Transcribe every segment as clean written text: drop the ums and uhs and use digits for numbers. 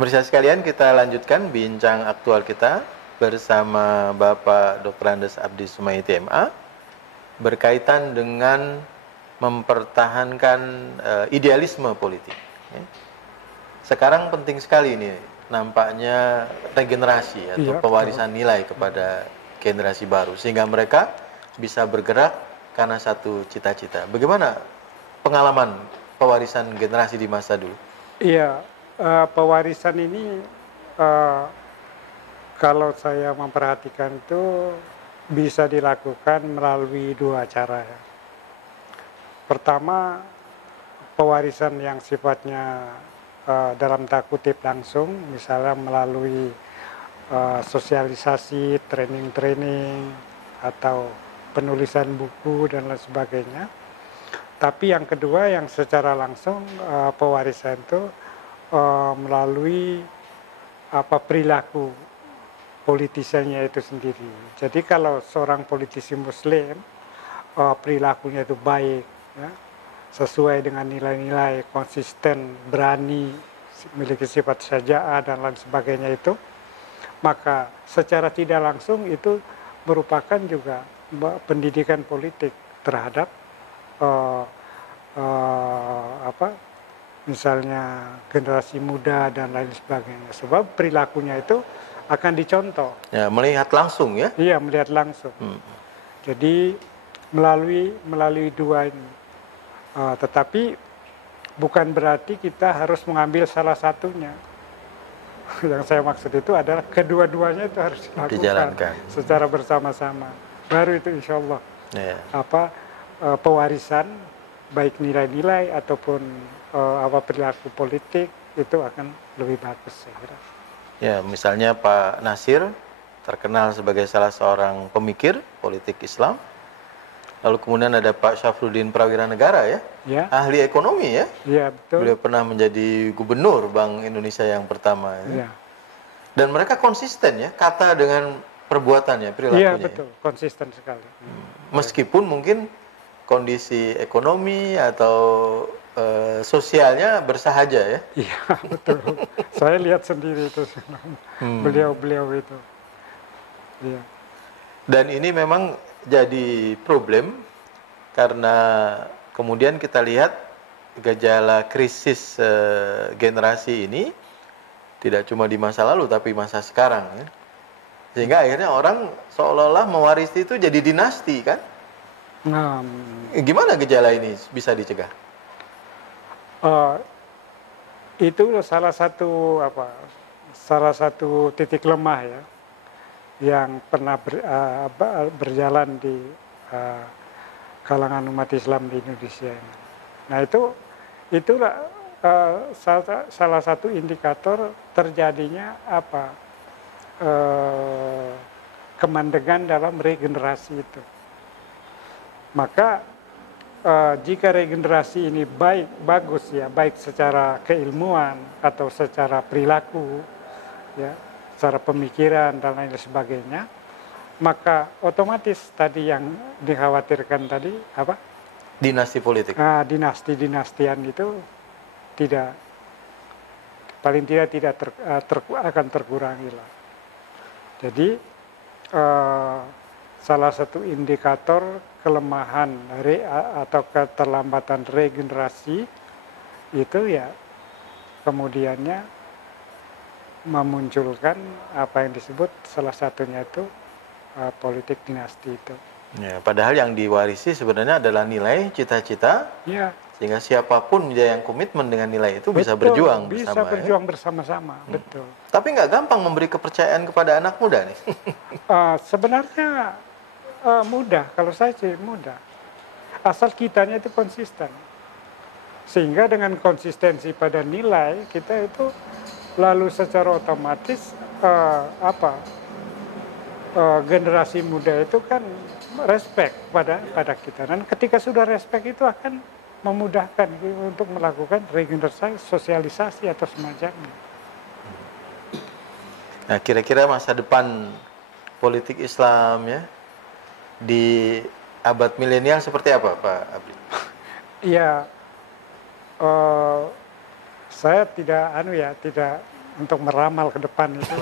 Pemirsa sekalian, kita lanjutkan bincang aktual kita bersama Bapak Dr. Andes Abdi Sumaiti MA berkaitan dengan mempertahankan idealisme politik. Ya. Sekarang penting sekali ini nampaknya regenerasi atau Iya, pewarisan betul. nilai kepada generasi baru sehingga mereka bisa bergerak karena satu cita-cita. Bagaimana pengalaman pewarisan generasi di masa dulu? Iya, pewarisan ini eh, kalau saya memperhatikan itu bisa dilakukan melalui dua cara ya. Pertama, pewarisan yang sifatnya dalam tanda kutip langsung, misalnya melalui sosialisasi, training-training, atau penulisan buku dan lain sebagainya. Tapi yang kedua yang secara langsung pewarisan itu melalui perilaku politisinya itu sendiri. Jadi kalau seorang politisi Muslim perilakunya itu baik, ya, sesuai dengan nilai-nilai, konsisten, berani, memiliki sifat syaja'ah dan lain sebagainya itu, maka secara tidak langsung itu merupakan juga pendidikan politik terhadap uh, misalnya generasi muda dan lain sebagainya. Sebab perilakunya itu akan dicontoh. Ya, melihat langsung ya. Iya, melihat langsung. Jadi melalui dua ini. Tetapi bukan berarti kita harus mengambil salah satunya. Yang saya maksud itu adalah kedua-duanya itu harus dilakukan secara bersama-sama. Baru itu insya Allah pewarisan baik nilai-nilai ataupun perilaku politik itu akan lebih bagus saya kira. Ya, misalnya Pak Nasir terkenal sebagai salah seorang pemikir politik Islam. Lalu kemudian ada Pak Syafruddin Prawiranegara ya, ahli ekonomi ya. Iya, betul. Beliau pernah menjadi gubernur Bank Indonesia yang pertama ya. Dan mereka konsisten ya, kata dengan perbuatannya, perilakunya. Iya, betul, konsisten sekali. Meskipun mungkin kondisi ekonomi atau sosialnya bersahaja ya. Iya, betul. Saya lihat sendiri itu beliau-beliau itu. Iya. Dan ini memang jadi problem karena kemudian kita lihat gejala krisis generasi ini tidak cuma di masa lalu tapi masa sekarang ya. Sehingga akhirnya orang seolah-olah mewarisi itu jadi dinasti kan. Gimana gejala ini bisa dicegah? Itu salah satu titik lemah ya yang pernah berjalan di kalangan umat Islam di Indonesia ini. Nah itulah salah satu indikator terjadinya kemandegan dalam regenerasi itu. Maka jika regenerasi ini bagus ya, baik secara keilmuan atau secara perilaku, ya, secara pemikiran dan lain sebagainya, maka otomatis tadi yang dikhawatirkan tadi dinasti politik. Dinasti-dinastian itu paling tidak akan terkurangi lah. Jadi salah satu indikator kelemahan atau keterlambatan regenerasi itu ya kemudiannya memunculkan apa yang disebut salah satunya itu politik dinasti itu. Ya, padahal yang diwarisi sebenarnya adalah nilai, cita-cita. Ya. Sehingga siapapun dia yang komitmen dengan nilai itu bisa berjuang bersama. Betul. Tapi nggak gampang memberi kepercayaan kepada anak muda nih. Sebenarnya mudah, kalau saya sih mudah. Asal kitanya itu konsisten. Sehingga dengan konsistensi pada nilai kita itu lalu secara otomatis generasi muda itu kan respect pada kita. Dan ketika sudah respect itu akan memudahkan untuk melakukan regenerasi, sosialisasi atau semacamnya. Nah, kira-kira masa depan politik Islam ya di abad milenial seperti apa, Pak Abdi? Iya, saya tidak untuk meramal ke depan itu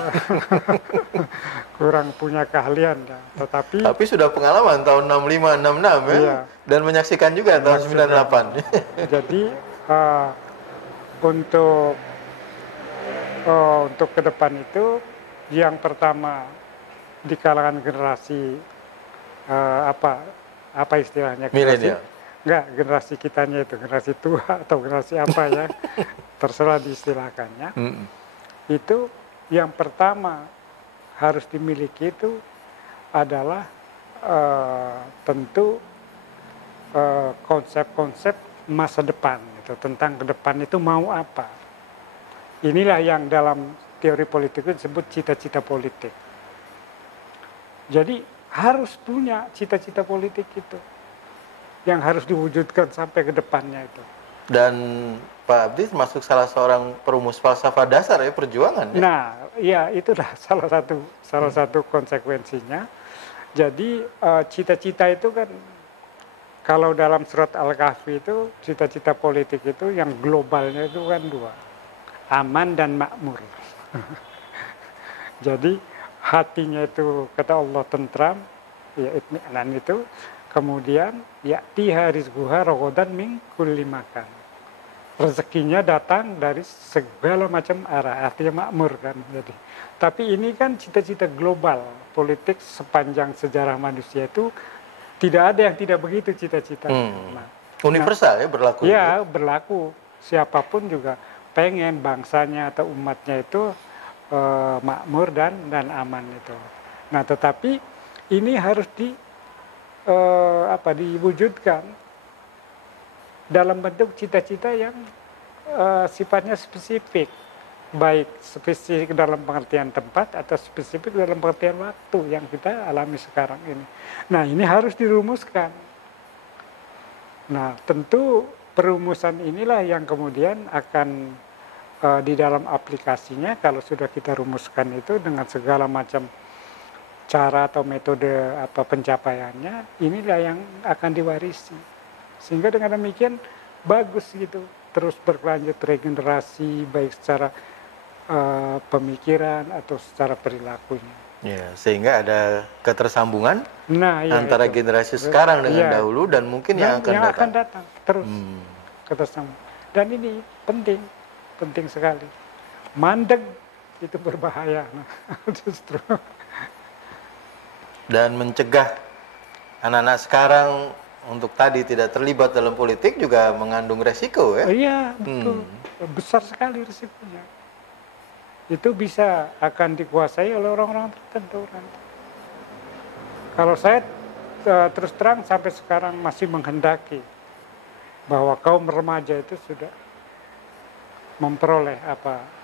kurang punya keahlian ya. Tapi sudah pengalaman tahun 65, 66 ya, iya, dan menyaksikan juga tahun 98. Jadi untuk ke depan itu yang pertama di kalangan generasi apa istilahnya generasi Milenial. enggak generasi kitanya itu generasi tua atau generasi apa ya terserah diistilahkannya. Itu yang pertama harus dimiliki itu adalah tentu konsep-konsep masa depan itu, tentang ke depan itu mau apa. Inilah yang dalam teori politik itu disebut cita-cita politik. Jadi harus punya cita-cita politik itu yang harus diwujudkan sampai ke depannya itu. Dan Pak Abdi termasuk salah seorang perumus falsafah dasar ya, perjuangan ya. Nah, ya itulah salah satu konsekuensinya. Jadi cita-cita itu kan kalau dalam surat Al-Kahfi itu cita-cita politik itu yang globalnya itu kan dua, aman dan makmur. Jadi hatinya itu kata Allah tentram, ya itminan itu, kemudian ya'tiha rizquha raghadan min kulli makan. Rezekinya datang dari segala macam arah, artinya makmur kan. Jadi, tapi ini kan cita-cita global politik sepanjang sejarah manusia itu tidak ada yang tidak begitu cita-cita. Universal ya berlaku. Ya berlaku. Siapapun juga pengen bangsanya atau umatnya itu makmur dan aman itu. Nah, tetapi ini harus diwujudkan dalam bentuk cita-cita yang sifatnya spesifik, baik spesifik dalam pengertian tempat atau spesifik dalam pengertian waktu yang kita alami sekarang ini. Nah, ini harus dirumuskan. Nah, tentu perumusan inilah yang kemudian akan di dalam aplikasinya, kalau sudah kita rumuskan itu dengan segala macam cara atau metode pencapaiannya, inilah yang akan diwarisi. Sehingga dengan demikian bagus gitu, terus berlanjut regenerasi baik secara pemikiran atau secara perilakunya. Ya, sehingga ada ketersambungan antara itu. generasi sekarang dengan dahulu dan mungkin yang akan datang terus ketersambung. Dan ini penting sekali. Mandek itu berbahaya, justru. Dan mencegah anak-anak sekarang untuk tadi tidak terlibat dalam politik juga mengandung resiko ya. Iya, betul. Besar sekali risikonya. Itu bisa akan dikuasai oleh orang-orang tertentu nanti. Kalau saya terus terang sampai sekarang masih menghendaki bahwa kaum remaja itu sudah memperoleh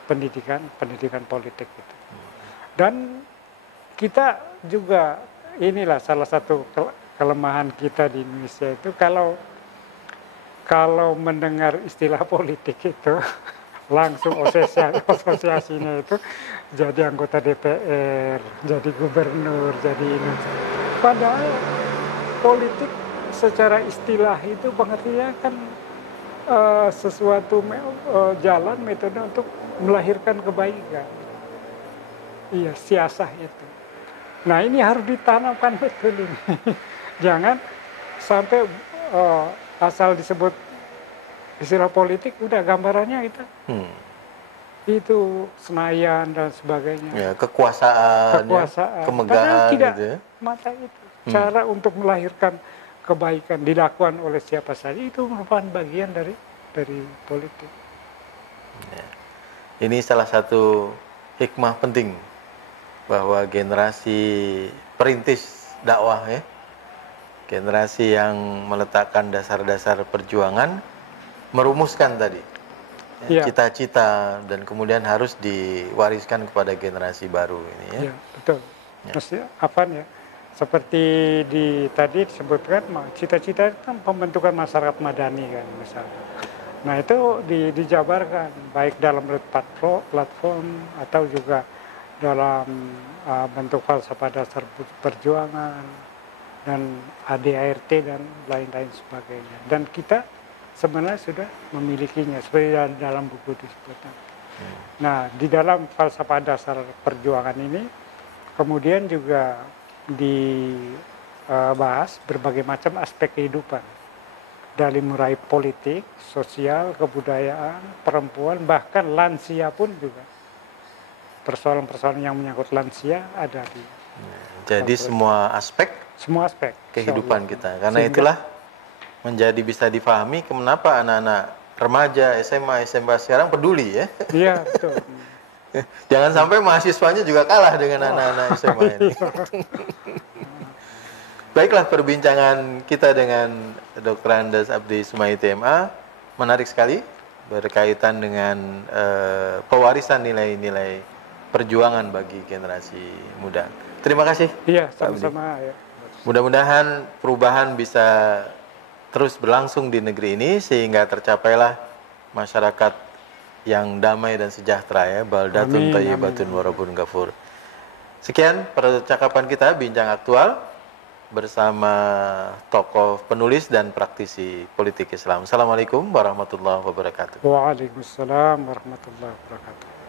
pendidikan politik itu. Dan kita juga inilah salah satu kelemahan kita di Indonesia itu, kalau mendengar istilah politik itu langsung asosiasinya itu jadi anggota DPR, jadi gubernur, jadi ini. Padahal politik secara istilah itu pengertiannya kan sesuatu jalan metode untuk melahirkan kebaikan. Iya, siasah itu. Nah, ini harus ditanamkan betul ini. Jangan sampai asal disebut istilah politik udah gambarannya itu Senayan dan sebagainya. Ya, kekuasaan. Kemegahan tidak gitu ya. Mata itu. Cara untuk melahirkan kebaikan dilakukan oleh siapa saja itu merupakan bagian dari politik. Ya. Ini salah satu hikmah penting bahwa generasi perintis dakwah ya, generasi yang meletakkan dasar-dasar perjuangan, merumuskan tadi cita-cita dan kemudian harus diwariskan kepada generasi baru ini ya. Iya, betul. Maksudnya seperti tadi disebutkan cita-cita itu kan pembentukan masyarakat madani kan misalnya. Nah, itu dijabarkan baik dalam platform atau juga dalam bentuk falsafah dasar perjuangan dan ADART dan lain-lain sebagainya. Dan kita sebenarnya sudah memilikinya seperti dalam buku disebutkan. Nah, di dalam falsafah dasar perjuangan ini kemudian juga dibahas berbagai macam aspek kehidupan. Dari mulai politik, sosial, kebudayaan, perempuan, bahkan lansia pun juga. Persoalan-persoalan yang menyangkut lansia ada di Jadi semua aspek semua aspek kehidupan insyaallah. kita. Karena Sehingga- itulah menjadi bisa difahami kenapa anak-anak remaja, SMA, SMK sekarang peduli ya. Iya, betul. Jangan sampai mahasiswanya juga kalah dengan anak-anak SMA ini. Baiklah, perbincangan kita dengan Dr. Andes Abdi Sumaiti MA menarik sekali, berkaitan dengan pewarisan nilai-nilai perjuangan bagi generasi muda. Terima kasih. Iya, Pak Abdi. sama-sama ya. Mudah-mudahan perubahan bisa terus berlangsung di negeri ini sehingga tercapailah masyarakat yang damai dan sejahtera ya. Baldatun Amin, thayyibatun amin. wa rabbun ghafur. Sekian percakapan kita bincang aktual bersama tokoh penulis dan praktisi politik Islam. Assalamualaikum warahmatullahi wabarakatuh. Waalaikumsalam warahmatullahi wabarakatuh.